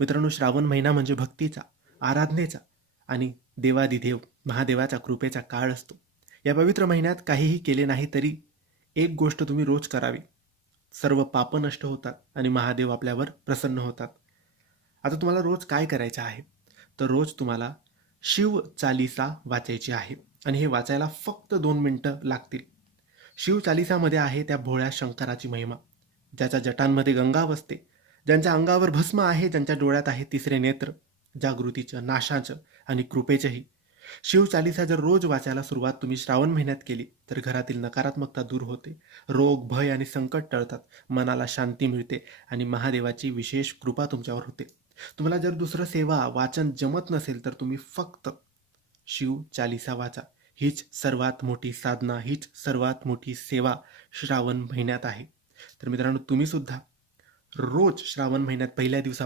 मित्रांनो श्रावण महिना म्हणजे भक्तीचा आराधनेचा आणि देवादिदेव महादेवाच्या कृपेचा काळ असतो. या पवित्र महिन्यात काहीही केले नाही तरी एक गोष्ट तुम्ही रोज करावी. सर्व पाप नष्ट होतात आणि महादेव आपल्यावर प्रसन्न होतात. आता तुम्हाला रोज काय करायचं आहे? तर रोज तुम्हाला शिव चालिसा वाचायची आहे आणि हे वाचायला फक्त दोन मिनटं लागतील. शिव चालिसामध्ये आहे त्या भोळ्या शंकराची महिमा ज्याच्या जटांमध्ये गंगा वसते. ज्यांच्या अंगावर भस्म आहे ज्यांच्या डोळ्यात आहे तिसरे नेत्र जागृतीचं नाशाचं आणि कृपेचंही. शिव चालिसा जर रोज वाचायला सुरुवात तुम्ही श्रावण महिन्यात केली तर घरातील नकारात्मकता दूर होते. रोग भय आणि संकट टळतात. मनाला शांती मिळते आणि महादेवाची विशेष कृपा तुमच्यावर होते. तुम्हाला जर दुसरं सेवा वाचन जमत नसेल तर तुम्ही फक्त शिव चालिसा वाचा. हीच सर्वात मोठी साधना हीच सर्वात मोठी सेवा श्रावण महिन्यात आहे. तर मित्रांनो तुम्ही सुद्धा रोज श्रावण महिन्यात पहिल्या दिवसा